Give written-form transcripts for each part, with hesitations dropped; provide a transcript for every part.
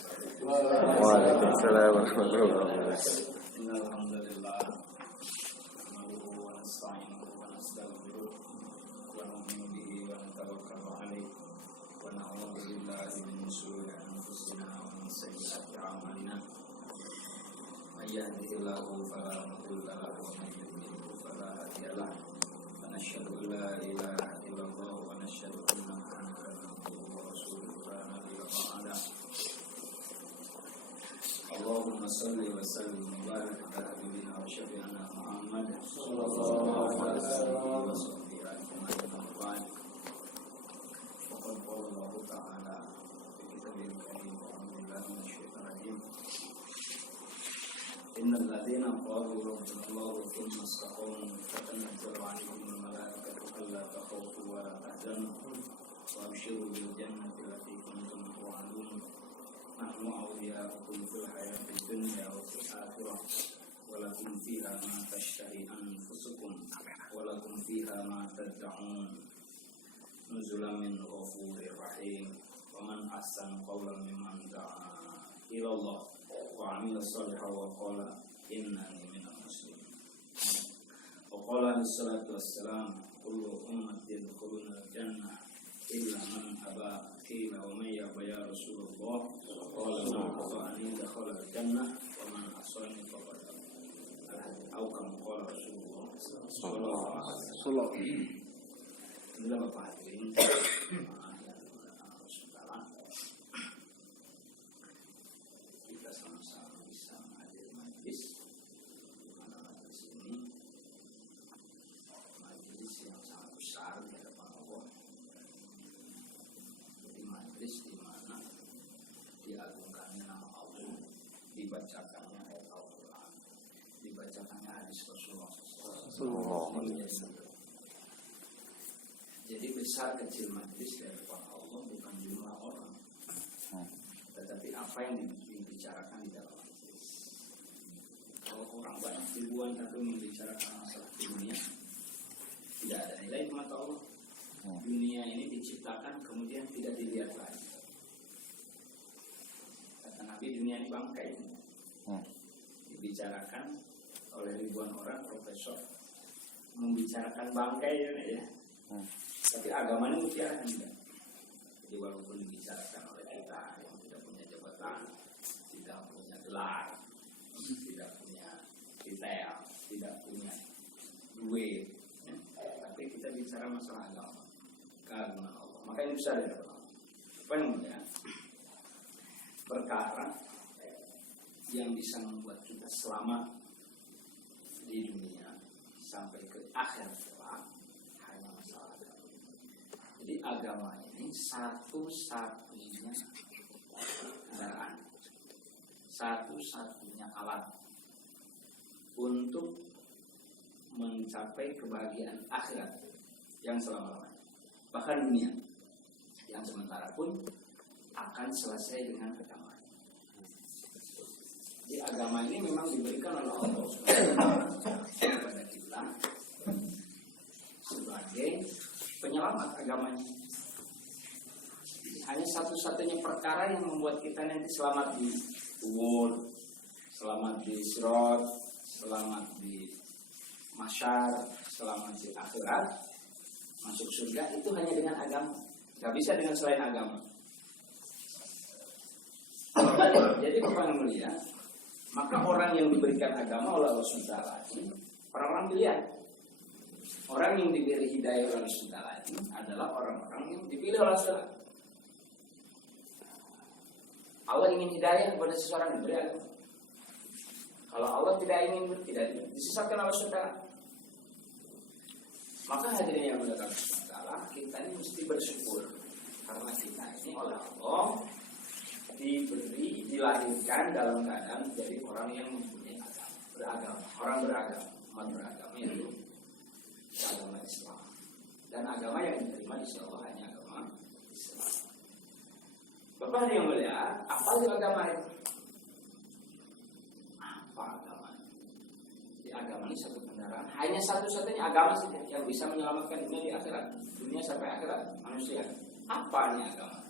Waalaikumsalam warahmatullahi wabarakatuh. Innal hamdalillah nahmaduhu wa nasta'inuhu wa nastaghfiruh wa nu'minu bihi wa natawakkalu 'alaihi wa na'udzu billahi min shururi anfusina wa min sayyi'ati a'malina. May yahdihillahu fala mudilla lahu wa may yudlil fala hadiya lahu. Wa nashhadu an la ilaha illallah wa nashhadu anna Muhammadan abduhu wa rasuluhu la nabiyya ba'dahu. Allahumma salli wa sallim wa barik ala habibina wa syafi'ina Muhammad sallallahu alaihi wasallam wa sahbihi ajma'in wa ba'd. Faqad qala Allah ta'ala fi kitabil karim wa a'udzu minasyaitonir rajim. Innal ladzina qalu rabbuna Allah thumma istaqamu tatanazzalu 'alaihimul malaikatu alla takhafu wa la tahzanu wa abshiru bil jannati allati kuntum tu'adun. Nahnu awliya'ukum fil hayatid dunya wa fil akhirah wa lakum fiha ma tashtahi anfusukum wa lakum fiha ma tad'un nuzulan min ghafurir rahim wa man ahsana qawlan mimman da'a ila Allah wa 'amila shalihan wa qala innani minal muslimin. Wa qala as-salatu was-salam kullu ummati yadkhuluna al-jannah illa man aba qila wa man yaba ya Rasulullah qala man ata'ani dakhala al-jannah wa man asani faqad au kama qala Rasulullah sallallahu alaihi wasallam. Inilah Bapak hadirin kita sama-sama bisa menghadiri majelis di mana majelis ini majelis yang sangat besar di hadapan Allah. Majelis di mana diagungkannya nama Allah, dibacakannya ayat Al-Quran, dibacakannya hadis Rasulullah SAW. Jadi besar kecil majelis di hadapan Allah bukan jumlah orang, tetapi apa yang dibicarakan di dalam majelis. Kalau orang banyak ribuan tapi membicarakan masalah dunia, tidak ada nilai di mata Allah. Dunia ini diciptakan kemudian tidak dilihat lagi. Kata Nabi, dunia ini bangkai. Dibicarakan oleh ribuan orang, profesor membicarakan bangkai ya. Tapi agama ini mutiara enggak. Jadi walaupun dibicarakan oleh kita yang tidak punya jabatan, tidak punya gelar, tidak punya titel, tidak punya duit, tapi kita bicara masalah agama, keagungan Allah. Makanya besar ya Allah. Apa namanya? Perkara yang bisa membuat kita selamat di dunia sampai ke akhir kelak hanya masalah agama. Jadi agama ini satu-satunya kendaraan, satu-satunya alat untuk mencapai kebahagiaan akhirat yang selama-lamanya. Bahkan dunia yang sementara pun akan selesai dengan agama. Jadi agama ini memang diberikan oleh Allah kepada kita sebagai penyelamat agamanya. Hanya satu-satunya perkara yang membuat kita nanti selamat di kubur, selamat di sirat, selamat di masyar, selamat di akhirat, masuk surga itu hanya dengan agama. Gak bisa dengan selain agama. Jadi Bapak yang mulia, maka orang yang diberikan agama oleh Allah SWT orang-orang pilihan. Orang yang diberi hidayah oleh Allah SWT adalah orang-orang yang dipilih oleh Allah SWT. Allah ingin hidayah kepada seseorang diberi agama. Kalau Allah tidak ingin, tidak disesatkan Allah SWT. Maka hadirin yang mulia Allah SWT, kita ini mesti bersyukur karena kita ini oleh Allah diberi, dilahirkan dalam keadaan menjadi orang yang mempunyai agama, beragama, orang beragama, umat beragama yaitu agama Islam. Dan agama yang diterima insya Allah hanya agama Islam. Bapak yang mulia, apa itu agama itu? Apa agama? Di agama ini satu kendaraan, hanya satu-satunya agama saja yang bisa menyelamatkan dunia di akhirat, dunia sampai akhirat manusia. Apa ini agama?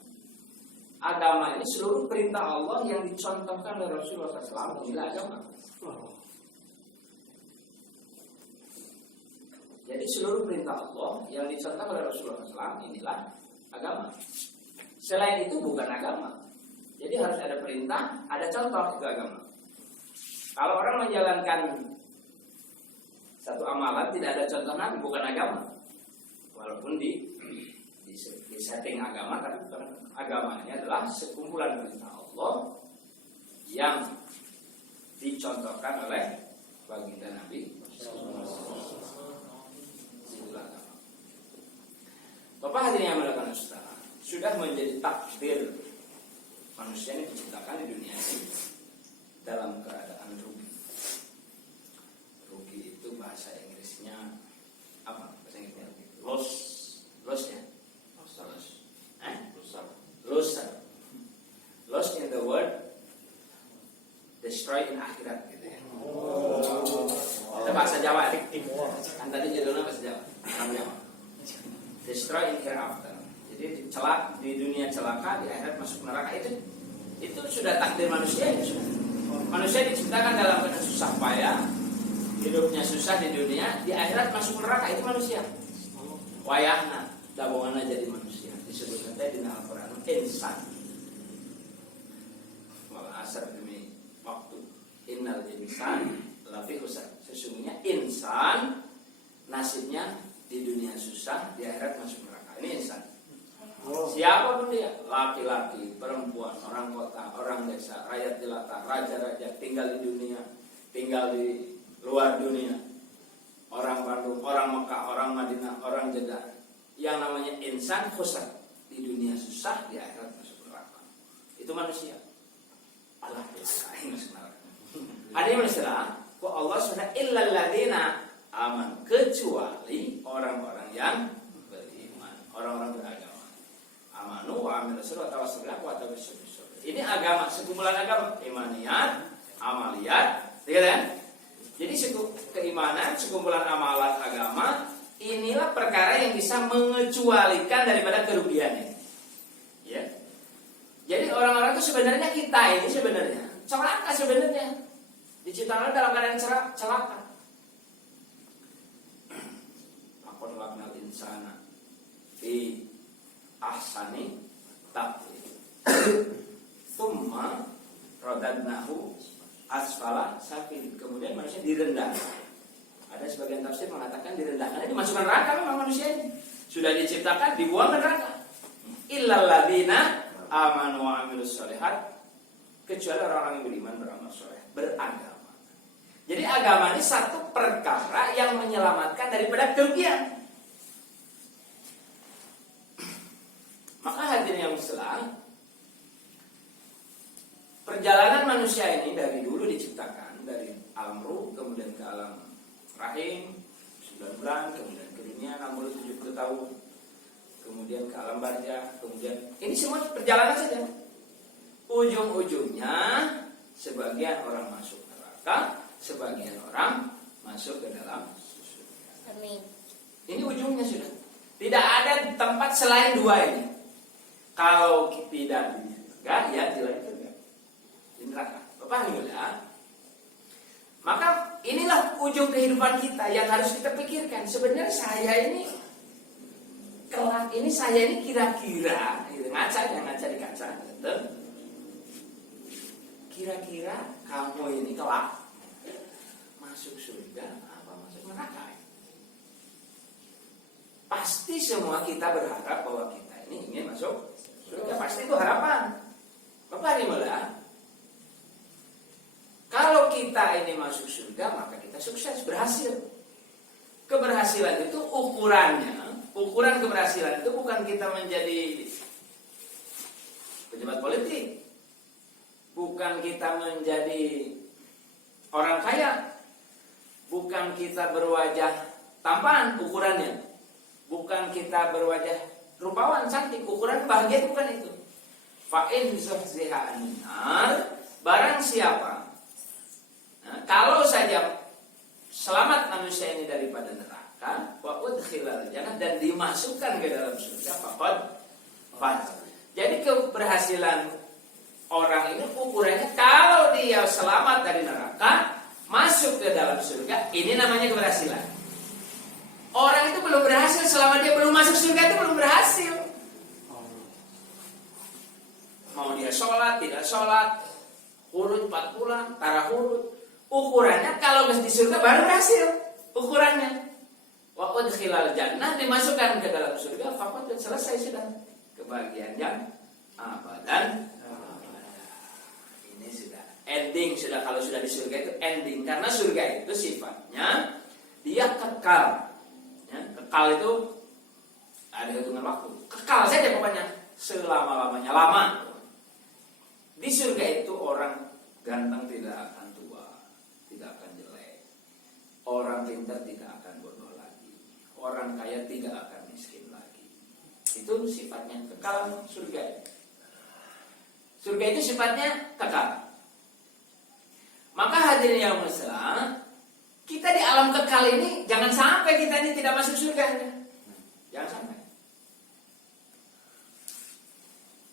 agama ini seluruh perintah Allah yang dicontohkan oleh Rasulullah SAW, inilah agama. Jadi seluruh perintah Allah yang dicontohkan oleh Rasulullah SAW, inilah agama. Selain itu bukan agama. Jadi harus ada perintah, ada contoh, itu agama. Kalau orang menjalankan satu amalan tidak ada contoh Nabi, bukan agama. Walaupun di setting agama, tapi bukan agamanya adalah sekumpulan perintah Allah yang dicontohkan oleh baginda Nabi. Itulah agama. Bapak hadirin yang melakukan saudara, sudah menjadi takdir manusia ini diciptakan di dunia ini dalam keadaan rugi. Rugi itu bahasa Inggrisnya apa? Bahasa Inggrisnya loss ya. Lost in the world, destroy in akhirat gitu ya. Itu bahasa Jawa ya. Kan tadi judulnya bahasa Jawa. Destroy in hereafter. Jadi di dunia celaka, di akhirat masuk neraka. Itu sudah takdir manusia itu sudah. Manusia diciptakan dalam keadaan susah payah, hidupnya susah di dunia, di akhirat masuk neraka, itu manusia. Wayahna, dabonganna jadi manusia. Disebut nanti di Al-Quran insan. Wal asr demi waktu. Innal insan lafi khusr. Sesungguhnya insan nasibnya di dunia susah, di akhirat masuk neraka. Ini insan. Siapapun dia, laki-laki, perempuan, orang kota, orang desa, rakyat jelata, raja-raja, tinggal di dunia, tinggal di luar dunia, orang Bandung, orang Mekah, orang Madinah, orang Jeddah, yang namanya insan khusr, di dunia susah, di akhirat masuk neraka. Itu manusia. Allah biasain masuk neraka. Ada yang manusia, kok Allah sudah illal ladina aman, kecuali orang-orang yang beriman, orang-orang beragama. Amanu wa amil rasul wa tawassul wa tawassul. Ini agama, sekumpulan agama, imaniyat, amaliyat, kan? Jadi keimanan, sekumpulan amalan agama, inilah perkara yang bisa mengecualikan daripada kerugiannya. Ya. Jadi orang-orang itu sebenarnya kita ini sebenarnya celaka sebenarnya. Diciptakan dalam keadaan celaka. Laqad khalaqnal insana fi ahsani taqwim. Tsumma radadnahu asfala safil. Kemudian manusia direndahkan. Ada sebagian tafsir mengatakan direndahkan ini masuk neraka memang manusia ini. Sudah diciptakan dibuang neraka. Illal ladzina amanu wa amilus shalihat, kecuali orang-orang yang beriman, beramal saleh, beragama. Jadi agama ini satu perkara yang menyelamatkan daripada kerugian. Maka hadirin yang Islam, perjalanan manusia ini dari dulu diciptakan dari alam ruh, kemudian ke alam rahim 9 bulan, kemudian ke dunia 60-70 tahun, kemudian ke alam barzah, kemudian ini semua perjalanan saja. Ujung-ujungnya sebagian orang masuk neraka, sebagian orang masuk ke dalam surga. Amin. Ini ujungnya sudah. Tidak ada tempat selain dua ini. Kalau tidak di surga, ya di lain surga, di neraka. Bapak ya. Maka inilah ujung kehidupan kita yang harus kita pikirkan. Sebenarnya saya ini kelak ini saya ini kira-kira ngaca di kaca, gitu. Kira-kira kamu ini kelak masuk surga apa masuk neraka? Pasti semua kita berharap bahwa kita ini ingin masuk surga. Pasti itu harapan. Bapak dimana? Kalau kita ini masuk surga, maka kita sukses, berhasil. Keberhasilan itu ukuran keberhasilan itu bukan kita menjadi pejabat politik, bukan kita menjadi orang kaya, bukan kita berwajah tampan ukurannya, bukan kita berwajah rupawan cantik, ukuran bahagia bukan itu. Fa'in zuhziha an-nar, barang siapa, nah, kalau saja selamat manusia ini daripada neraka, wa udkhilal jannah, dan dimasukkan ke dalam surga, faqad faz. Jadi keberhasilan orang ini ukurannya kalau dia selamat dari neraka, masuk ke dalam surga, ini namanya keberhasilan. Orang itu belum berhasil selama dia belum masuk surga, itu belum berhasil. Mau dia sholat, tidak sholat, hurud 4 bulan, tarahurud, ukurannya kalau di surga baru berhasil. Ukurannya wa udkhilal jannah, dimasukkan ke dalam surga, faqad, dan selesai sudah. Kebahagiaan yang abadan. Ini sudah ending, sudah. Kalau sudah di surga itu ending, karena surga itu sifatnya dia kekal. Ya, kekal itu ada hitungan waktu. Kekal saja pokoknya selama-lamanya, lama. Di surga itu orang ganteng tidak akan tua, tidak akan jelek. Orang pintar tidak akan bodoh lagi. Orang kaya tidak akan miskin lagi. Itu sifatnya kekal surga. Surga itu sifatnya kekal. Maka hadirin yang muslim, kita di alam kekal ini jangan sampai kita ini tidak masuk surga. Jangan sampai.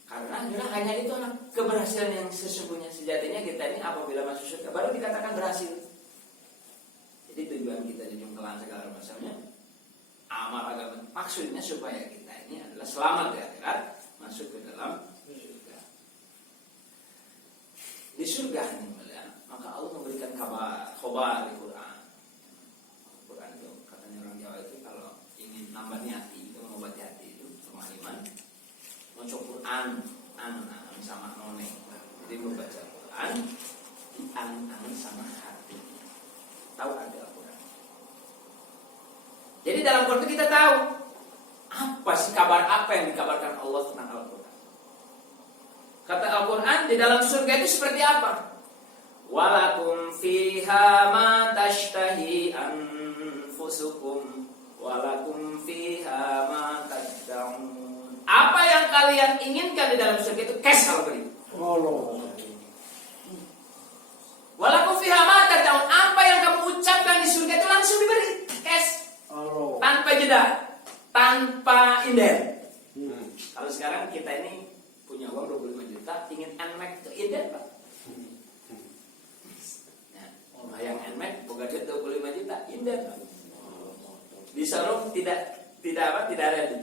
Karena hanya itu keberhasilan yang sesungguhnya. Sejatinya kita ini apabila masuk surga baru dikatakan berhasil. Jadi tujuan kita di jungkelan segala macamnya, amal agama maksudnya supaya kita ini adalah selamat di akhirat, masuk ke dalam surga. Di surga ini maka Allah memberikan khobar di Quran. Quran itu katanya orang Jawa itu kalau ingin nambah hati, itu mengobati hati itu rumah iman, maca Quran, angan sama noneng. Jadi membaca Quran, diangan sama hati. Tahu ada Al-Quran. Jadi dalam Quran itu kita tahu apa sih kabar, apa yang dikabarkan Allah tentang Al-Quran. Kata Al-Quran di dalam surga itu seperti apa? Walakum fiha ma tashtahi anfusukum walakum fiha ma tad'un. Apa yang kalian inginkan di dalam surga itu kesal beri. Walakum fiha ma tad'un. Apa yang kamu ucapkan di surga itu langsung diberi. Kes. Tanpa jeda, tanpa inden. Kalau sekarang kita ini punya uang 25 juta, ingin NMAX itu inden, Pak. Yang NMAX boga duit 25 juta, inden. Di showroom tidak ada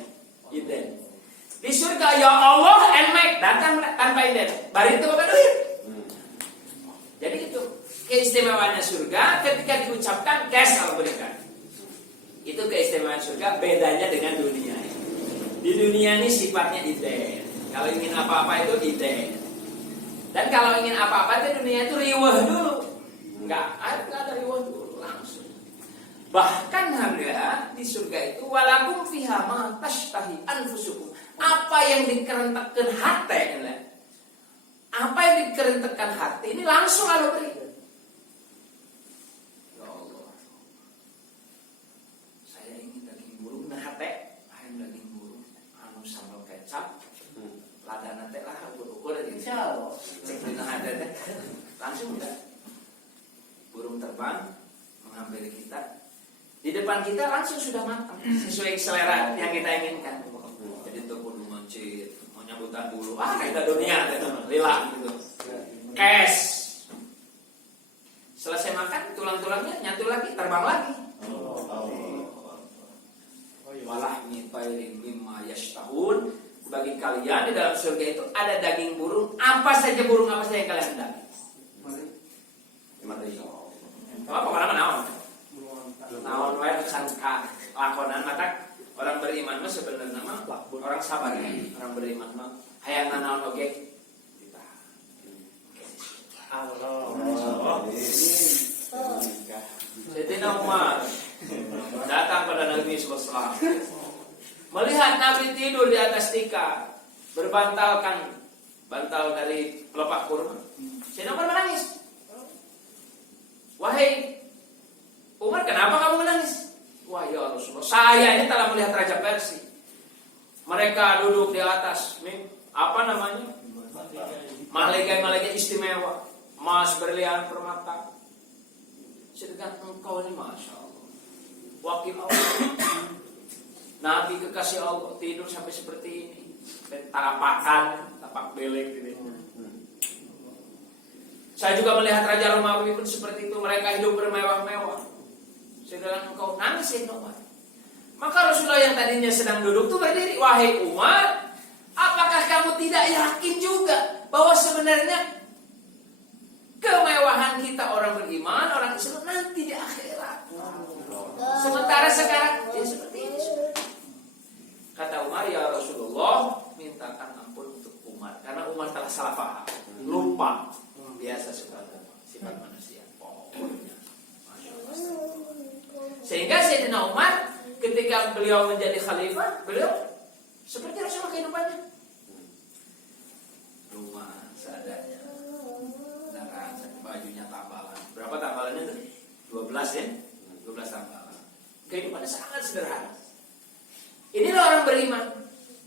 inden. Di surga ya Allah NMAX datang tanpa inden. Bari itu boga duit. Jadi itu keistimewaannya surga ketika diucapkan cash Allah berikan. Itu keistimewaan surga, bedanya dengan dunia. Di dunia ini sifatnya inden. Kalau ingin apa-apa itu inden. Dan kalau ingin apa-apa di dunia itu riwah dulu. Enggak ada riwayat dulu langsung. Bahkan harga di surga itu walakum fiha ma tashtahi anfusukum. Apa yang dikerentakkan hati, apa yang dikerentakkan hati ini langsung Allah beri. Ya Allah, saya ingin daging burung nah hati, ayam daging burung, anu sambal kecap, lada nate lah ukur gitu. Cek dina hati teh, langsung enggak. Burung terbang menghampiri kita, di depan kita langsung sudah matang sesuai selera yang kita inginkan. Jadi itu kudu mencit, mau nyambutan dulu, kita dunia itu lila gitu. Cash. Selesai makan, tulang-tulangnya nyatu lagi, terbang lagi. Walahmi tayrin mimma yashtahun. Bagi kalian di dalam surga itu ada daging burung, apa saja burung apa saja yang kalian hendaki. Apa mana naon wae sangka lakonan mata orang beriman mah sebenarnya mah orang sabar ya. Orang beriman mah hayang naon oge ditahan. Allah. Sayyidina Umar datang pada Nabi sallallahu alaihi wasallam. Melihat Nabi tidur di atas tikar, berbantalkan bantal dari pelepah kurma. Sayyidina Umar menangis. Wahai Umar, kenapa kamu menangis? Wah ya Rasulullah, saya ini telah melihat Raja Persia. Mereka duduk di atas, apa namanya? Malaikat-malaikat istimewa, emas, berlian, permata. Sedangkan engkau ini Masya Allah, wakil Allah, Nabi kekasih Allah, tidur sampai seperti ini. Tarapakan, tapak belek gitu. Saya juga melihat Raja Romawi pun seperti itu, mereka hidup bermewah-mewah. Sedang engkau nangis ya Umar. Maka Rasulullah yang tadinya sedang duduk tuh berdiri, wahai Umar, apakah kamu tidak yakin juga bahwa sebenarnya kemewahan kita orang beriman, orang Islam nanti di akhirat. Sementara sekarang ya seperti ini. Kata Umar, ya Rasulullah, mintakan ampun untuk Umar karena Umar telah salah paham, lupa. Biasa sifat manusia. Sehingga Sayyidina Umar ketika beliau menjadi khalifah, beliau seperti Rasulullah kehidupannya. Rumah seadanya, bajunya tambalan. Berapa tambalannya itu? 12 ya? 12 tambalan. Kehidupannya sangat sederhana. Inilah orang beriman.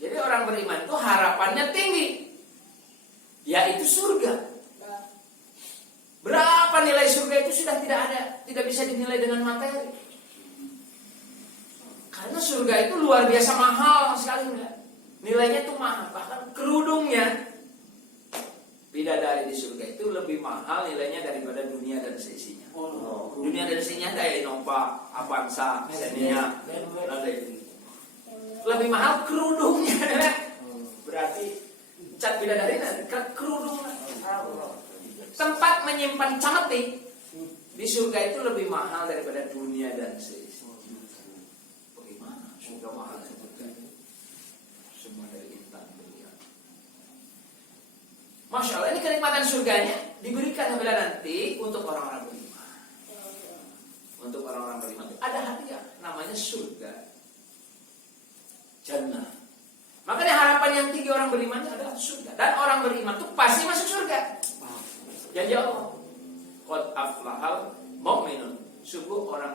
Jadi orang beriman itu harapannya tinggi, yaitu surga. Berapa nilai surga itu sudah tidak ada, tidak bisa dinilai dengan materi. Karena surga itu luar biasa mahal sekali, nilainya itu mahal. Bahkan kerudungnya bidadari di surga itu lebih mahal nilainya daripada dunia dan seisinya. Dunia dan seisinya kayak Innova, Avanza, Xenia, lebih mahal kerudungnya. Berarti cat bidadari nanti kerudungnya. Tempat menyimpan cemeti di surga itu lebih mahal daripada dunia dan seisinya. Bagaimana surga mahal juga? Semua dari intan berlian. Masya Allah, ini kenikmatan surganya diberikan apabila nanti untuk orang-orang beriman. Untuk orang-orang beriman ada hadiah namanya surga, jannah. Makanya harapan yang tinggi orang beriman adalah surga, dan orang beriman itu pasti masuk surga. Janji Allah, qad aflahal mu'minun. Sungguh orang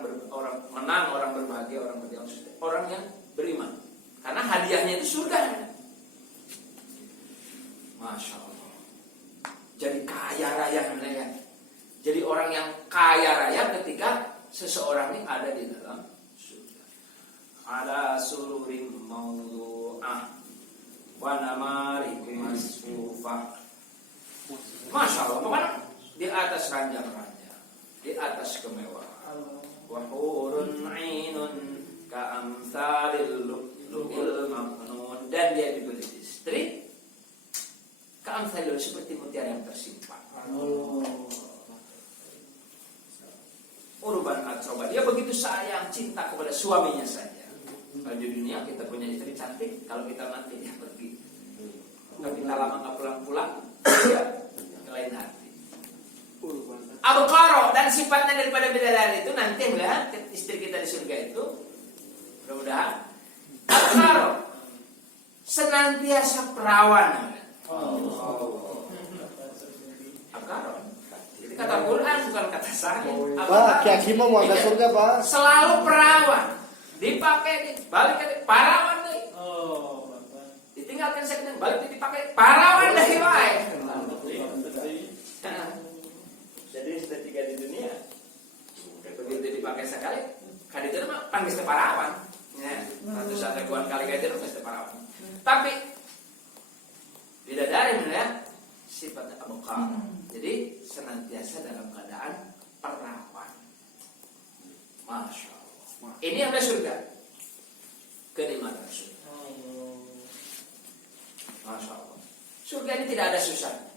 menang, orang berbahagia, orang berjaya, orang yang beriman. Karena hadiahnya itu surga. Masya Allah. Jadi kaya raya ya. Jadi orang yang kaya raya ketika seseorang ini ada di dalam surga. Ada sururim mawdu'ah wa namarikum masfufah. Masya Allah, pokoknya di atas ranjang-ranjang, di atas kemewahan. Wa hurun 'ainun ka'amsalil lu'lu'il maknun, dan dia diberi istri ka'amsalil seperti mutiara yang tersimpan. Urban atroba, dia begitu sayang, cinta kepada suaminya saja. Kalau di dunia kita punya istri cantik, kalau kita nanti dia pergi, kalau kita lama nggak pulang-pulang, ya lain hati. Abu Qaro, dan sifatnya daripada bidadari itu nanti melihat istri kita di surga itu, mudah-mudahan Abu Qaro senantiasa perawan. Abu Qaro, itu kata Quran bukan kata saya. Pak, Ki Haji mau ada surga Pak. Selalu perawan, dipakai, balik ke perawan nih. Ditinggalkan sekalian, balik dipakai perawan dari wae. Jadi sudah 3 di dunia. Begitu dipakai sekali, kan itu mah panggil separawan. Ya, ratusan ribuan kali kayak itu pasti separawan. Tapi bidadari melihat sifatnya Abu Qaro. Jadi senantiasa dalam keadaan perawan. Masya Allah. Ini yang ada surga. Kenikmatan surga. Masya Allah. Surga ini tidak ada susahnya.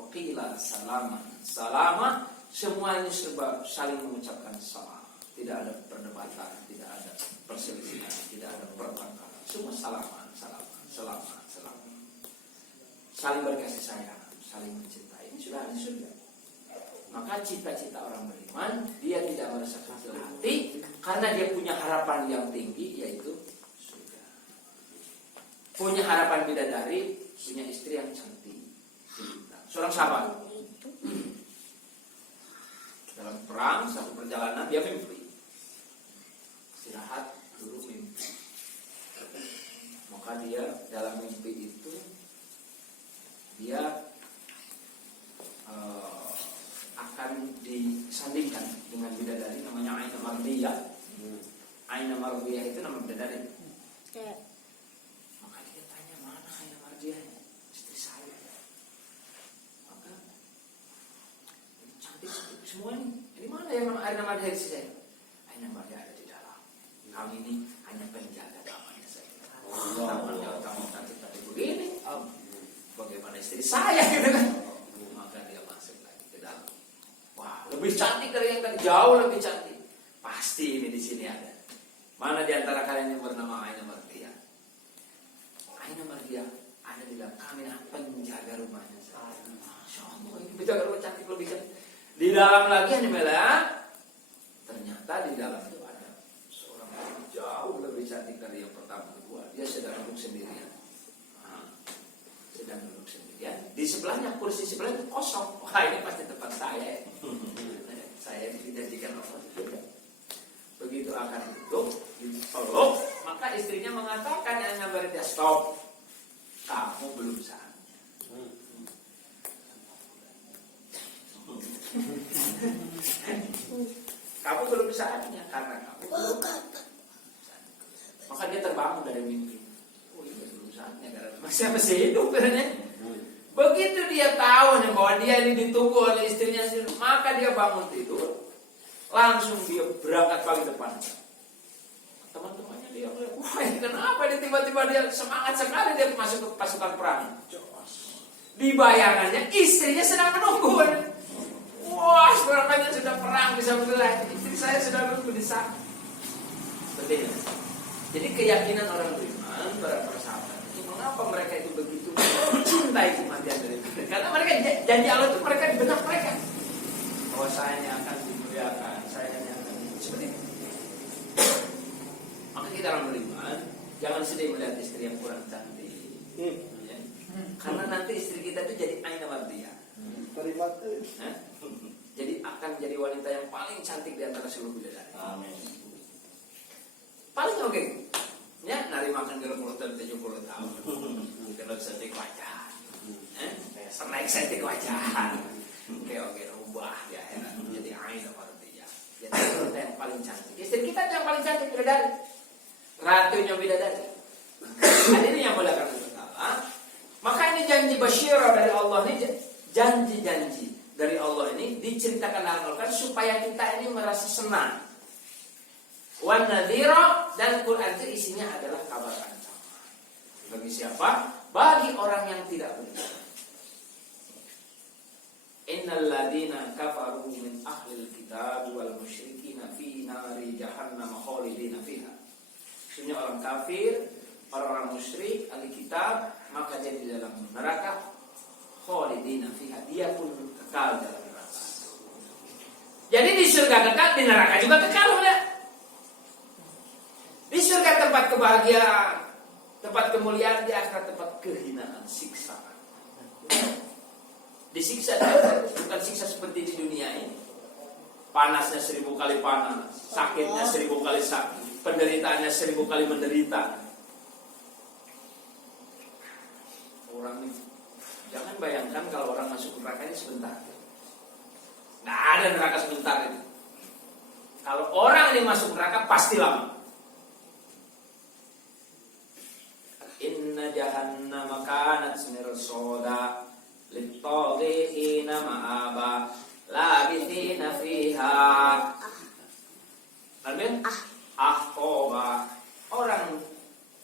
Wakilah salama, salama, semua ini serba saling mengucapkan salam. Tidak ada perdebatan, tidak ada perselisihan, tidak ada pertengkaran. Semua salaman, salaman, selamat, selamat. Saling berkasih sayang, saling mencintai. Ini sudah ada surga. Maka cita-cita orang beriman, dia tidak merasa kecil hati karena dia punya harapan yang tinggi, yaitu surga. Punya harapan bidadari, punya istri yang cantik. Seorang sahabat dalam perang, satu perjalanan dia mimpi. Istirahat dulu mimpi. Maka dia dalam mimpi itu dia akan disandingkan dengan bidadari namanya Aina Mardiyah. Aina Mardiyah itu nama bidadari. Maka dia tanya, mana semua ini mana yang air nama dia saya? Air nama dia ada di dalam. Kami ini hanya penjaga tamannya saja. Tamannya taman cantik tadi begini. Bagaimana istri saya gitu kan? Maka dia masuk lagi ke dalam. Wah, lebih cantik dari yang tadi, jauh lebih cantik. Pasti ini di sini ada. Mana di antara kalian yang bernama Aina Mardia? Aina Mardia ada di dalam kami penjaga rumahnya. Masya Allah, ini penjaga rumah cantik lebih cantik. Di dalam lagi Hanimela, ternyata di dalam itu ada seorang yang jauh lebih cantik dari yang pertama kedua. Dia sedang duduk sendirian. Sedang duduk sendirian. Di sebelahnya kursi sebelah itu kosong. Wah, ini pasti tempat saya. Saya dijanjikan Allah. Begitu akan duduk, ditolong, maka istrinya mengatakan yang namanya dia stop. Kamu belum saatnya. Kamu belum saatnya karena kamu belum. Maka dia terbangun dari mimpi. Oh iya belum saatnya karena masih hidup katanya. Begitu dia tahu nih bahwa dia ini ditunggu oleh istrinya sendiri, maka dia bangun tidur, langsung dia berangkat paling depan. Teman-temannya dia bilang, wah ini kenapa dia tiba-tiba dia semangat sekali dia masuk ke pasukan perang. Di bayangannya istrinya sedang menunggu. Wah, sebenarnya sudah perang bisa mulai. Istri saya sudah menunggu di sana. Seperti itu. Jadi keyakinan orang beriman, para sahabat itu mengapa mereka itu begitu mencintai kematian dari mereka? Karena mereka janji Allah itu mereka di benak mereka. Bahwa saya yang akan dimuliakan, saya yang akan seperti itu. Maka kita orang beriman jangan sedih melihat istri yang kurang cantik. Ya. Karena nanti istri kita itu jadi Aina Mardia. Jadi akan jadi wanita yang paling cantik di antara seluruh bidadari. Amin. Paling oke. Ya, nari makan kalau 70 tahun. Kalau cantik wajah. Snack cantik wajah. Oke, rubah di akhirat jadi Aina Mardia. Jadi wanita yang paling cantik. Istri kita yang paling cantik bidadari. Ratunya bidadari. Hadirin yang mulia karena Allah. Maka ini janji basyirah dari Allah ini, janji-janji dari Allah ini diceritakan dalam Al-Quran supaya kita ini merasa senang. Wan nadhira, dan Quran itu isinya adalah kabar ancaman. Bagi siapa? Bagi orang yang tidak beriman. Innal ladina kafaru min ahlil kitab wal musyrikina fi nari jahannam khalidina fiha. Sesungguhnya orang kafir, orang-orang musyrik, ahli kitab, maka jadi di dalam neraka khalidina fiha, dia pun kekal dalam neraka. Jadi di surga kekal, di neraka juga kekal, ya. Di surga tempat kebahagiaan, tempat kemuliaan, di akhirat tempat kehinaan, siksaan. Disiksa bukan siksa seperti di dunia ini. Panasnya 1000 kali panas, sakitnya 1000 kali sakit, penderitaannya 1000 kali menderita. Orang ini, jangan bayangkan kalau orang masuk neraka ini sebentar. Nggak ada neraka sebentar itu. Kalau orang ini masuk neraka pasti lama. Inna jahannama kanat mirsada lit-taghiina ma'aba labithina fiha. Amin. Ahqaba. Orang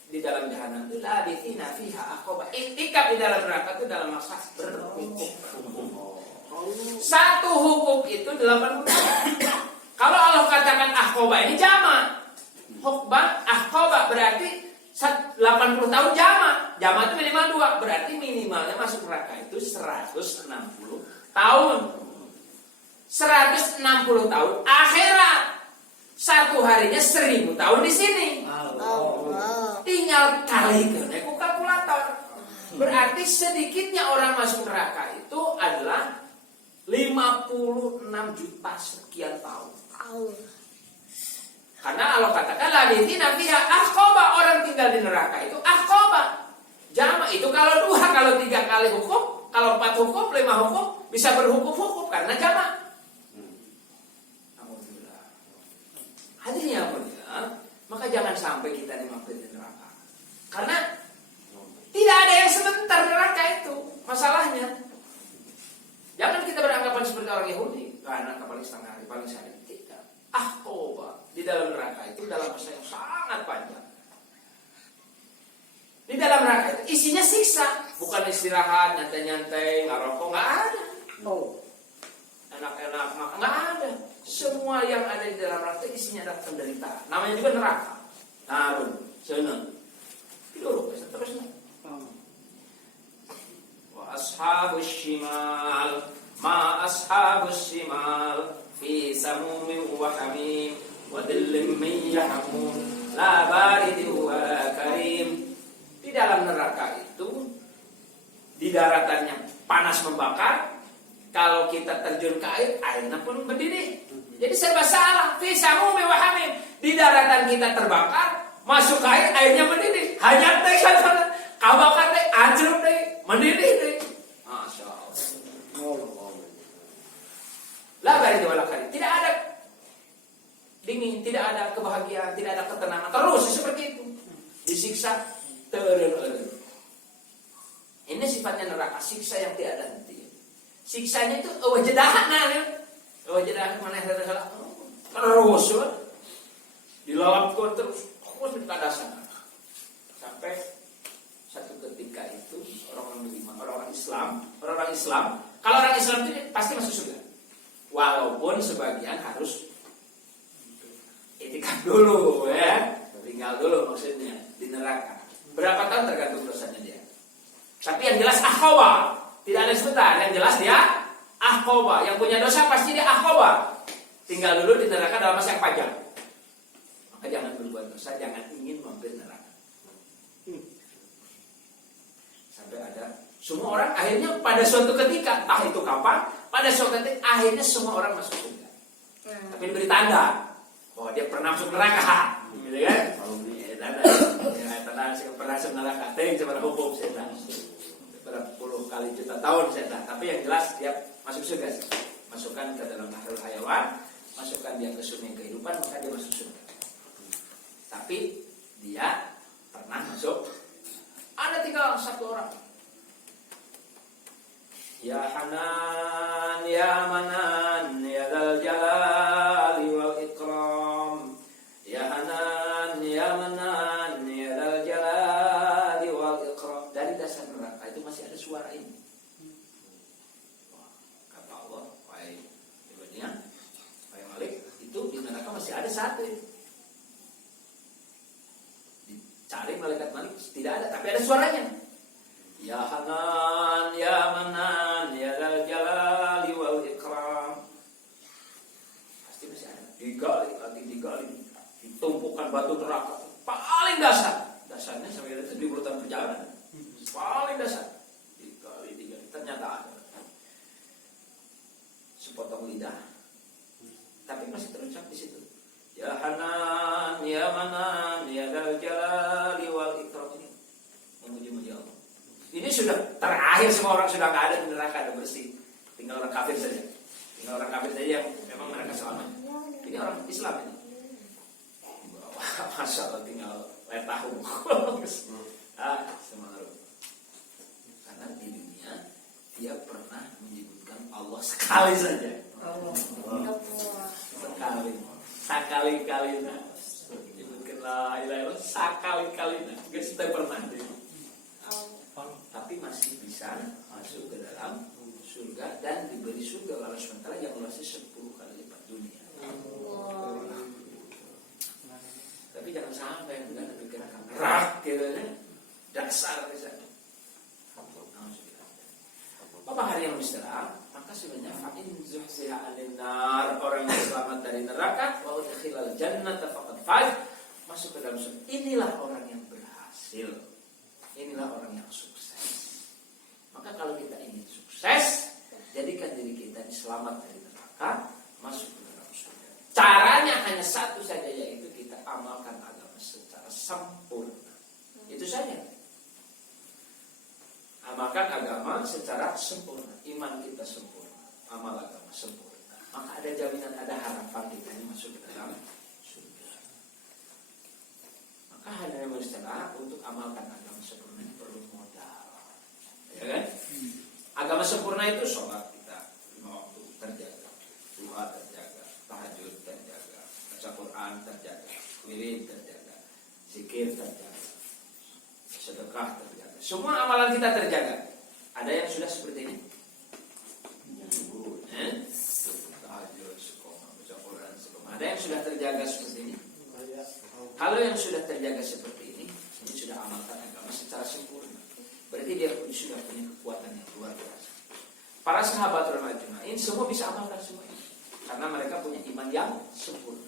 di dalam jahanam itu labithina fiha ahqaba. Iktikaf di dalam neraka itu dalam masa berhukum. Satu hukum itu 80 tahun. Kalau Allah katakan ahqaba ini jamak. Hukbah ahqaba berarti 80 tahun jamak. Jamak itu minimal 2. Berarti minimalnya masuk neraka itu 160 tahun. 160 tahun akhirat. Satu harinya 1000 tahun di sini. Tinggal kalikan aku kalkulator. Berarti sedikitnya orang masuk neraka itu adalah 56 juta sekian tahun. Karena Allah katakan labithina fiha ahqaba, orang tinggal di neraka itu ahqaba. Jamak itu kalau 2, kalau 3 kali hukum, kalau 4 hukum, 5 hukum bisa berhukum-hukum karena jamak. Alhamdulillah. Hadirin yang mulia, maka jangan sampai kita dimaksud di neraka. Karena tidak ada yang sebentar neraka itu masalahnya. Jangan kita beranggapan seperti orang Yahudi. karena paling setengah hari, paling sehari. Tidak. Ahqaba di dalam neraka itu dalam masa yang sangat panjang. Di dalam neraka itu isinya siksa, bukan istirahat, nyantai-nyantai, ngerokok, nggak ada. Oh. Enak-enak, nggak ada. Semua yang ada di dalam neraka itu isinya adalah penderitaan. Namanya juga neraka. Narun, seneng. Tidur, terusnya. Wa ashabus shimal, ma ashabus shimal, fi samumin wa hamim, wa dhillim min yahmum, la baridin wa la karim. Di dalam neraka itu, di daratannya panas membakar. Kalau kita terjun ke air, airnya pun mendidih. Jadi serba salah. Fi samumin wa hamim. Di daratan kita terbakar, masuk ke air, airnya mendidih. Hanya deh kan, kabakar deh, anjlok deh, mendidih deh. Masya Allah. La baridin wa la karim. Tidak ada dingin, tidak ada kebahagiaan, tidak ada ketenangan. Terus seperti itu. Disiksa. Ini sifatnya neraka, siksa yang tiada henti. Siksanya itu wajadah mana terus dilalapkan terus di dasar sampai satu ketika itu orang Islam kalau orang Islam itu pasti masuk surga walaupun sebagian harus itikaf dulu ya, tinggal dulu maksudnya di neraka. Berapa tahun tergantung dosanya dia. Tapi yang jelas ahqaba, tidak ada sebentar. Yang jelas dia ahqaba. Yang punya dosa pasti dia ahqaba. Tinggal dulu di neraka dalam masa yang panjang. Maka jangan berbuat dosa, jangan ingin mampir neraka. Sampai ada semua orang akhirnya pada suatu ketika, entah itu kapan, pada suatu ketika akhirnya semua orang masuk surga. Tapi diberi tanda bahwa dia pernah masuk neraka, gitu kan? Saya pernah sebenarnya kateng sebenarnya hukum saya berpuluh kali juta tahun saya tahu. Tapi yang jelas dia masuk surga, masukkan ke dalam nahrul hayawan, masukkan dia ke sungai kehidupan, maka dia masuk surga. Tapi dia pernah masuk. Ada tinggal satu orang. Ya Hanan, ya Manan, ya Dzal Jalali wal Ikram. Ya Hanan, ya Manan, ya Dzal Jalali wal Ikram. Dari dasar neraka itu masih ada suara ini. Kata Allah, wahai ibadiah, wahai Malik, itu di neraka masih ada satu itu. Dicari malaikat Malik tidak ada, tapi ada suaranya. Ya Hanan, ya Manan, ya Dzal Jalali wal Ikram. Pasti masih ada. Digali, ditumpukan batu neraka paling dasarnya sampai itu di urutan perjalanan paling dasar. Digali, ternyata ada sepotong lidah, tapi masih terucap di situ. Ya Hanan, ya Manan, ya Dzal Jalali wal Ikram. Ini memuji Allah. Ini sudah terakhir, semua orang sudah nggak ada di neraka, ada bersih. Tinggal orang kafir saja. Tinggal orang kafir saja yang memang mereka selamat. Ini orang Islam ini. Masya Allah, tinggal tahu. Semangat. Karena di dunia dia pernah menyebutkan Allah sekali saja. Sekali-kali. Menyebutkan la ilaha illallah sekali-kali. Enggak setiap pernah dia. Tapi masih bisa masuk ke dalam surga dan diberi surga oleh Allah SWT yang luasnya 10 kali lipat dunia. Tapi jangan sampai dengan pikiran rak gitu ya, dasar misalnya. Apa hari yang istirahat? Maka sebenarnya fa'in zuhziha 'anil nar, orang yang selamat dari neraka wa udkhilal jannata faqad faz, masuk ke dalam surga. Inilah orang yang berhasil. Inilah orang yang sukses. Maka kalau kita ingin sukses, jadikan diri kita selamat dari neraka, masuk ke dalam surga. Caranya hanya satu saja, yaitu kita amalkan agama secara sempurna. Itu saja. Amalkan agama secara sempurna. Iman kita sempurna, amal agama sempurna. Maka ada jaminan, ada harapan kita ini masuk ke dalam surga. Maka hanya yang mustahil untuk amalkan agama sempurna ini perlu modal. Ya kan? Agama sempurna itu sholat kita 5 waktu terjaga, semua amalan kita terjaga. Ada yang sudah seperti ini? Tahajud, istiqomah, baca Quran, istiqomah. Ada yang sudah terjaga seperti ini? Kalau yang sudah terjaga seperti ini sudah amalkan agama secara sempurna. Berarti dia sudah punya kekuatan yang luar biasa. Para sahabat Ajma'in semua bisa amalkan semua ini karena mereka punya iman yang sempurna.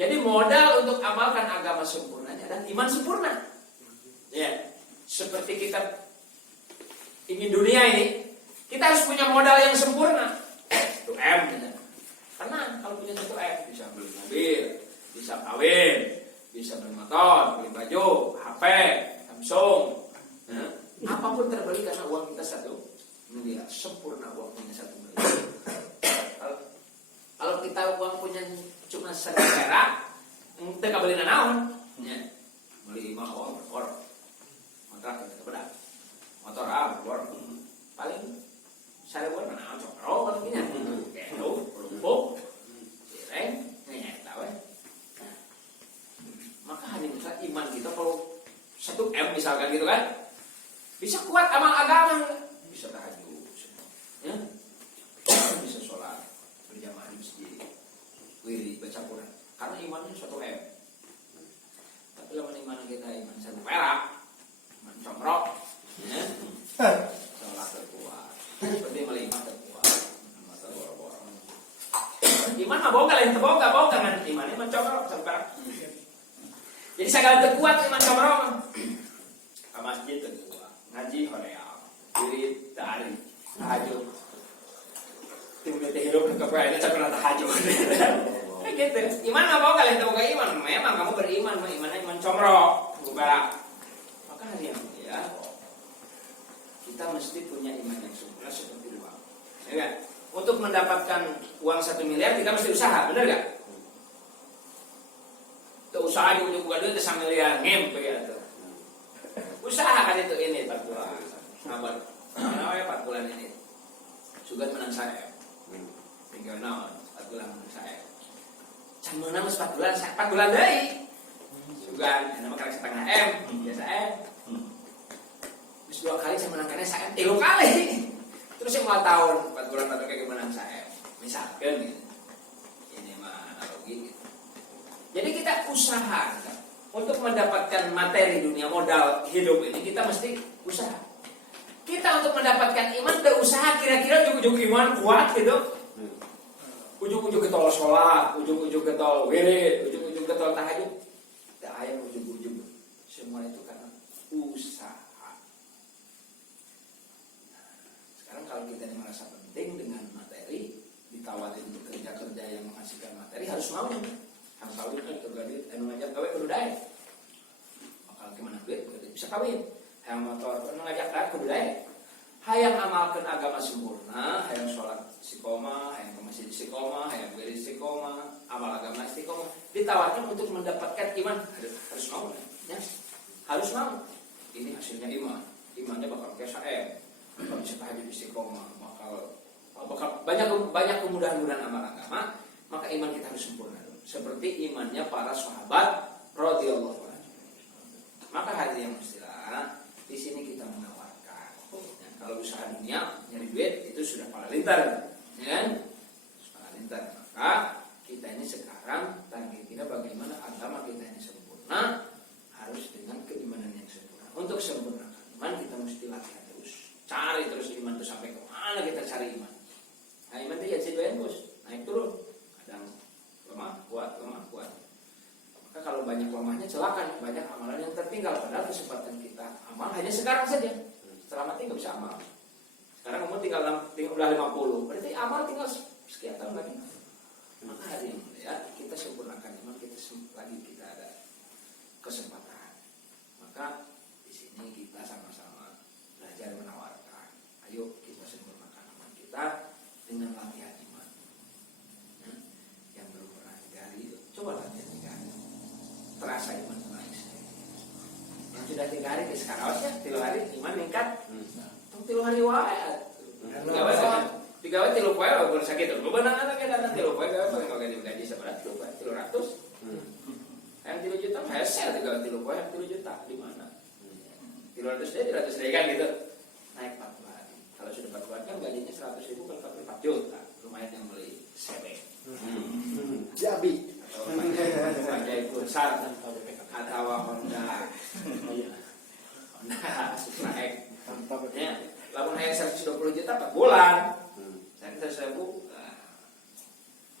Jadi modal untuk amalkan agama sempurnanya adalah iman sempurna. Ya, seperti kita ingin dunia ini, kita harus punya modal yang sempurna. Itu M. Karena kalau punya satu M bisa beli mobil, bisa kawin, bisa beli motor, beli baju, HP, Samsung. Ya. Apapun terbeli karena uang kita 1 miliar. Sempurna uang punya 1 miliar. Kalau kita uang punya cuma 1 perak, kita beli naon? Ya. Beli 5 motor kita bedak. Motor apa? Paling saya buat naon cokro kalau gini. Kelo, rumpuk, sireng, tahu ya. Maka hanya bisa iman kita kalau 1 M misalkan gitu kan, bisa kuat amal agama, bisa tahajud, ya, bisa sholat berjamaah di masjid, wirid, baca Quran, karena imannya 1 M. Tapi kalau iman kita iman 1 perak, iman comrok, ya, sholat terkuat, seperti melimat terkuat, mata boro-boro. Iman mah boga lain terboga kan, iman comrok 1 perak. Jadi segala terkuat iman comrok, ke masjid terkuat, ngaji hoream, wirid dari tahajud. Tiba-tiba hidup ke ini saya pernah tahajud. Gitu. Iman apa kalian tahu gak iman? Memang kamu beriman, imannya iman comrok, bukan. Maka hari yang mulia, kita mesti punya iman yang sempurna seperti uang. Ya kan? Untuk mendapatkan uang 1 miliar kita mesti usaha, benar gak? Itu usaha juga duit 1 miliar ngempe gitu. Usaha kan itu ini 4 bulan. Sabar. Namanya 4 bulan ini. Sugat menang saya. Tinggal naon 4 bulan menang saya. Can menang 4 bulan, 4 bulan deui. Sugat nama kali setengah M, biasa M. Terus 2 kali saya menangkannya saya 3 kali. Terus yang 4 tahun 4 bulan kayak menang saya. Misalkan gitu. Ini mah analogi gitu. Jadi kita usaha untuk mendapatkan materi dunia modal hidup ini kita mesti usaha. Kita untuk mendapatkan iman berusaha kira-kira ujung-ujung iman kuat gitu. Ujung-ujung ketol sholat, ujung-ujung ketol wirid, ujung-ujung ketol tahajud. Tidak ada ujung-ujung. Semua itu karena usaha. Sekarang kalau kita merasa penting dengan materi, ditawarin untuk kerja-kerja yang menghasilkan materi harus mau. Yang kawin kan terjadi, yang mengajak kawin kudu daya. Bakal gimana duit, bisa kawin. Yang motor mengajak kawin kudu daya. Hayang amalkan agama sempurna, hayang sholat istiqomah, hayang ke masjid istiqomah, hayang wirid istiqomah, amal agama istiqomah. Ditawarkan untuk mendapatkan iman, harus mau, ya, harus mau. Ini hasilnya iman. Imannya bakal KSM, bakal bisa tahajud istiqomah, bakal banyak kemudahan-kemudahan amal agama. Maka iman kita harus sempurna. Seperti imannya para sahabat radhiyallahu anhu. Maka hari yang istilah di sini kita menawarkan. Ya, kalau usaha dunia nyari duit itu sudah pala lintar, ya kan? Pala lintar. Maka kita ini sekarang target kita bagaimana agama kita ini sempurna harus dengan keimanan yang sempurna. Untuk sempurnakan iman kita mesti latihan terus, cari terus iman itu sampai kemana kita cari iman. Nah, iman itu ya sidoen bos, naik turun. Kadang lemah kuat. Maka kalau banyak lemahnya celaka, banyak amalan yang tertinggal. Padahal kesempatan kita amal hanya sekarang saja. Setelah mati nggak bisa amal. Sekarang kamu tinggal udah 50, berarti amal tinggal sekian tahun lagi. Maka hari ini ya kita sempurnakan iman kita lagi kita ada kesempatan. Maka di sini kita sama-sama belajar menawarkan. Ayo kita sempurnakan iman kita dengan latihan. Coba latihan 3 hari, terasa iman naik. Yang sudah 3 hari ke sekarang ya, 3 hari iman meningkat. 3 hari wae. 3 hari 3 poe baru sakit. Bebenang anak kita datang 3 poe gawe pakai gaji seberat 300. Yang 3 juta hese 3 poe 3 juta di mana? 300 deh kan gitu. Naik 40 hari. Kalau sudah 40 hari kan gajinya 100.000 kalau 44 juta. Lumayan yang beli CB. Jabi. Atau pakai besar atau Honda Supra X. Ya, lalu naik 120 juta 4 bulan. Saya 100.000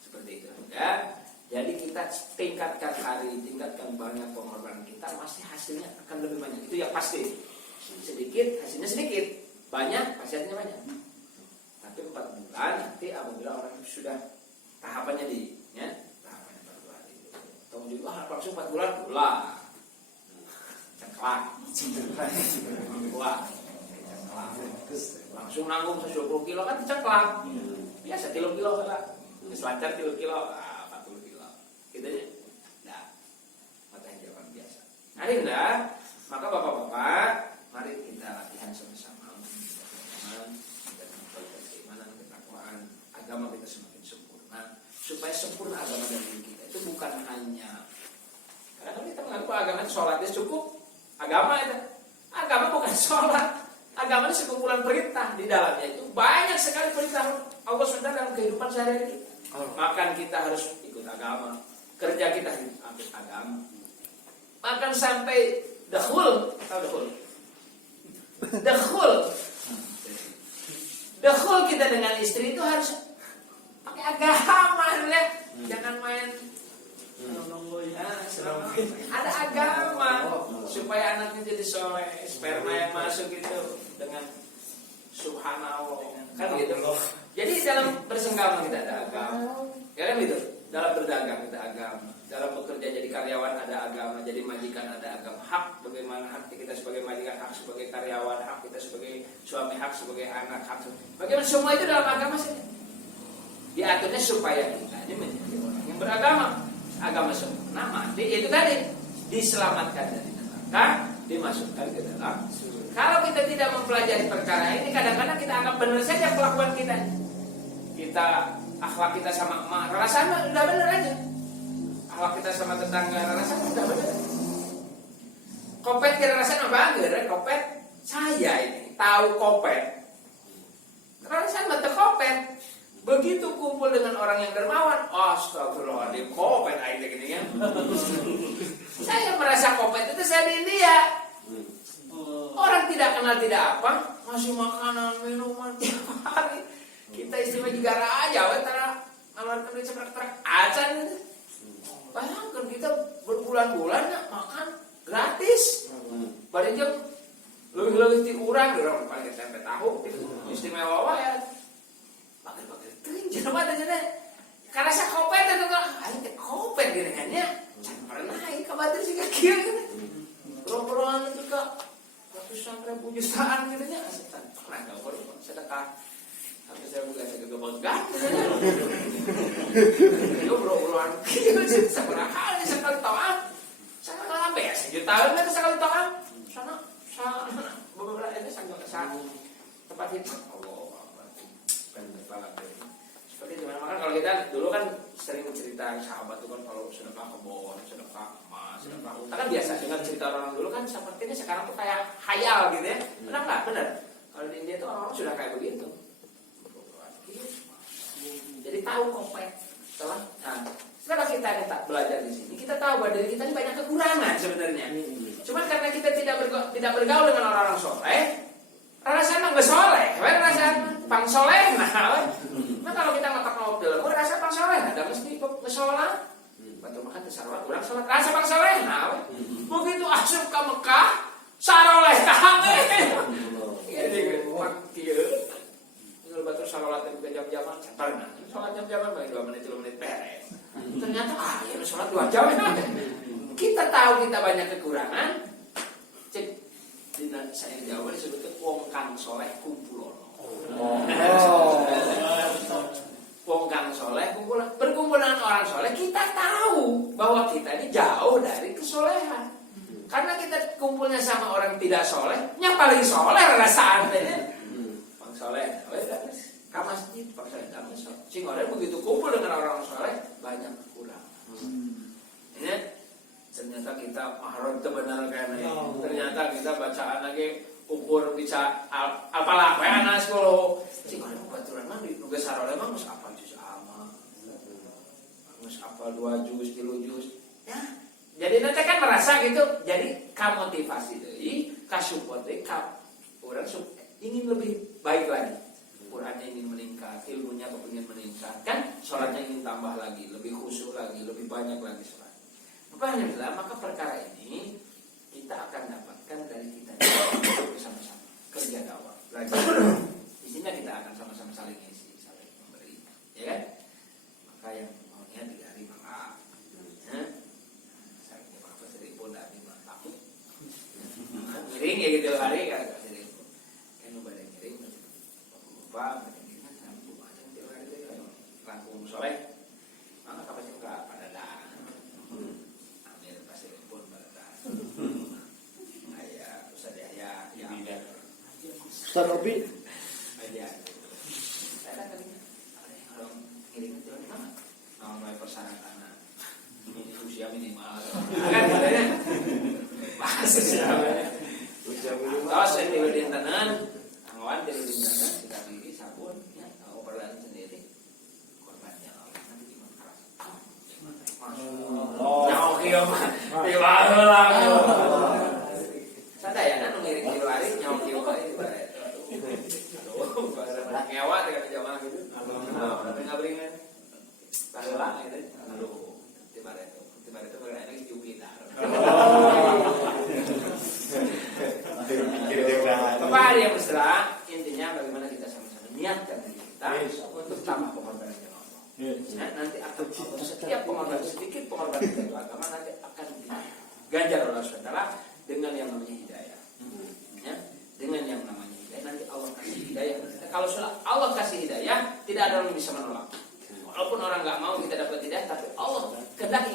seperti itu ya. Jadi kita tingkatkan tingkatkan banyak pengorbanan kita, pasti hasilnya akan lebih banyak. Itu ya pasti. Sedikit hasilnya sedikit, banyak hasilnya banyak. Tapi 4 bulan nanti apabila orang itu sudah tahapannya tahapannya 4 bulan itu. Tahu juga langsung 4 bulan pulang. Cengklak. Langsung nanggung 120 kilo kan cengklak. Biasa 3 kilo lah. Selancar 3 kilo. 40 kilo. Gitu ya. Nah, matanya jawaban biasa. Hari enggak, maka bapak-bapak, mari kita latihan sama-sama kita mengumpulkan keimanan, ketakwaan, agama kita semakin sempurna. Supaya sempurna agama dari diri kita itu bukan hanya karena kita mengaku agama itu sholatnya cukup. Agama itu, agama bukan sholat. Agama itu sekumpulan perintah, di dalamnya itu banyak sekali perintah Allah SWT dalam kehidupan sehari-hari. Makan kita harus ikut agama, kerja kita ikut agama. Makan sampai dakhul, tahu dakhul kita dengan istri itu harus pakai agama, ya. Jangan main. Ada agama supaya anaknya jadi soleh, sperma yang masuk itu dengan subhanallah kan gitu. Jadi dalam bersenggama kita ada agama, ya kan gitu. Dalam berdagang kita agama, dalam bekerja jadi karyawan ada agama, jadi majikan ada agama. Hak bagaimana hak kita sebagai majikan, hak sebagai karyawan, hak kita sebagai suami, hak sebagai anak, hak bagaimana semua itu dalam agama saja. Diaturnya supaya kita ini menjadi orang yang beragama. Agama sempurna mati itu tadi diselamatkan dari neraka, dimasukkan ke dalam surga. Kalau kita tidak mempelajari perkara ini, kadang-kadang kita anggap benar saja kelakuan kita. Akhlak kita sama emak rasanya udah benar aja. Akhlak kita sama tetangga rasanya udah benar. Kopet kira rasanya apa? Kopet saya ini tahu kopet. Rasanya betul kopet. Begitu kumpul dengan orang yang dermawan, astagfirullahaladzim, kopet aja gini ya. Saya merasa kopet itu saya di India. Orang tidak kenal tidak apa, masih makanan, minuman tiap hari. Kita istimewa juga raja, tara ngeluarkan duit seperak-perak acan. Bayangkan kita berbulan-bulan makan gratis. Pada jam lebih-lebih diurang, orang pakai tempe tahu, istimewa ya. Pakai kering, jangan ada jadi. Karena saya kopet itu kan, ayo kopet gini kan ya. Jangan pernah kabatir sih kaki gini. Bro-broan itu kak, ratusan ribu jutaan gitu ya. Pernah nggak boleh sedekah. Sampai saya bukan saya kegebanggaan. Yo bro-broan, seberapa kali sekali tahu saya nggak apa ya, sejutaan itu sekali tahu sana beberapa ini sangat kesana tempat itu. Seperti itu. Maka kalau kita dulu kan sering cerita sahabat itu kan kalau sedekah kebon, sedekah emas, sedekah unta kan biasa dengar cerita orang dulu kan sepertinya sekarang tuh kayak khayal gitu ya. Benar nggak? Benar. Kalau di India tuh orang sudah kayak begitu. Jadi tahu kompet. Setelah kita tak belajar di sini, kita tahu bahwa diri kita ini banyak kekurangan sebenarnya. Cuma karena kita tidak bergaul dengan orang-orang soleh, rasanya nggak soleh, rasanya pang soleh, nah kalau kita ngotak mau dulu, rasa pang soleh, ada mesti ngesolat, betul makan tersarwat, kurang sholat, rasa pang soleh, begitu asup ke Mekah, saroleh kahane, jadi betul sholat itu jam-jaman, pernah, sholat jam-jaman paling 2 menit 3 menit beres, ternyata ya sholat 2 jam, kita tahu kita banyak kekurangan, cek. Saya jawab disebutkan wong kang soleh kumpulono. Wong kang soleh kumpulan. Berkumpul dengan orang soleh, kita tahu bahwa kita ini jauh dari kesolehan. Karena kita kumpulnya sama orang tidak soleh, yang paling soleh rasanya. Bang soleh, ke masjid, bang soleh, kamu soleh. Sing orang begitu kumpul dengan orang soleh, banyak kekurangan. ternyata kita maharot benar kan, ternyata kita bacaan lagi ukur bisa apalah we anak sekolah cik ada baturan mah di nugas sarole mah geus apal juz ama geus apal 2 juz 3 juz ya jadi nanti kan merasa gitu jadi kamotivasi deui kasupport deui ka urang ingin lebih baik lagi Qurannya ingin meningkat ilmunya kepengin meningkat kan sholatnya ingin tambah lagi lebih khusyuk lagi lebih banyak lagi sholat maka perkara ini kita akan dapatkan dari kita bersama-sama kerja dakwah belajar. Di sini kita akan sama-sama saling isi, saling memberi, ya kan? Maka yang maunya 3 hari maka, saya punya apa sering pun dari tamu, miring ya gitu hari kan sering pun, kan lupa ada miring, lupa macam ini kan lupa macam itu hari itu langsung soleh, maka kapasnya enggak pada dah, ambil pasti pun pada dah. Ustaz Obi aja. Saya kan kalau ngirim itu mana? Mau persyaratan. Ini usia minimal. Kan katanya. Bahasa siapa? Usia minimal. Kalau saya tidur di internet, anggawan tidur di internet, sikat gigi, sabun, ya, tahu perlahan sendiri. Korbannya nanti gimana keras. Nyawa kieu mah. Tiba heula. Sadaya kan ngirim di lari nyawa kieu mah ngewa dengan jamaah gitu. Tapi ngabringan. Baheula gitu. Aduh, tiba itu berada di Jupiter. Apa yang mesra? Intinya bagaimana kita sama-sama niatkan diri kita untuk tambah pengorbanan jalan Allah. Nanti akan setiap pengorbanan sedikit pengorbanan itu agama nanti akan diganjar oleh Allah SWT dengan yang namanya hidayah. Ya, dengan yang namanya nanti Allah kasih hidayah. Kalau Allah kasih hidayah, tidak ada yang bisa menolak. Walaupun orang nggak mau kita dapat hidayah, tapi Allah kehendak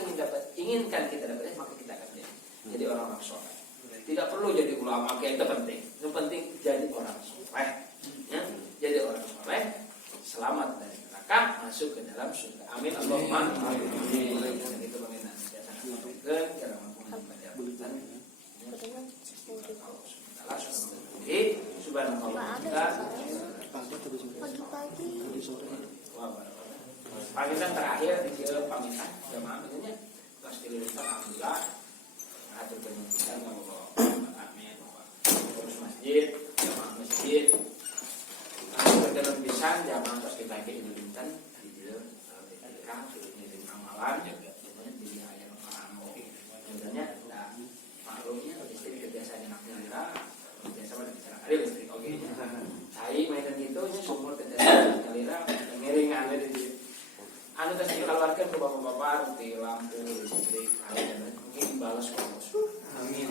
inginkan kita dapat hidayah, maka kita akan jadi orang soleh. Tidak perlu jadi ulama, kayak itu penting. Yang penting jadi orang soleh. Ya, jadi orang soleh, selamat dari neraka, masuk ke dalam surga. Amin. Allahumma amin. Jadi itu mengenai saya sangat sampaikan cara mempunyai jabatan. Subhanallah. Pamitan terakhir di pamitan jamaah maksudnya kelas dilirikan alhamdulillah atur penyidikan bawa amin terus masjid jamaah masjid dalam pisan jamaah pas kita lagi dilirikan di dilirikan dilirikan amalan di ayat orang sebenarnya maklumnya istri kebiasaan anak nira biasa pada bicara ada listrik oke saya mainan gitu sumur kebiasaan nira ngiringan dari anu kasih dikeluarkan ke bapak-bapak di lampu listrik mungkin dibalas amin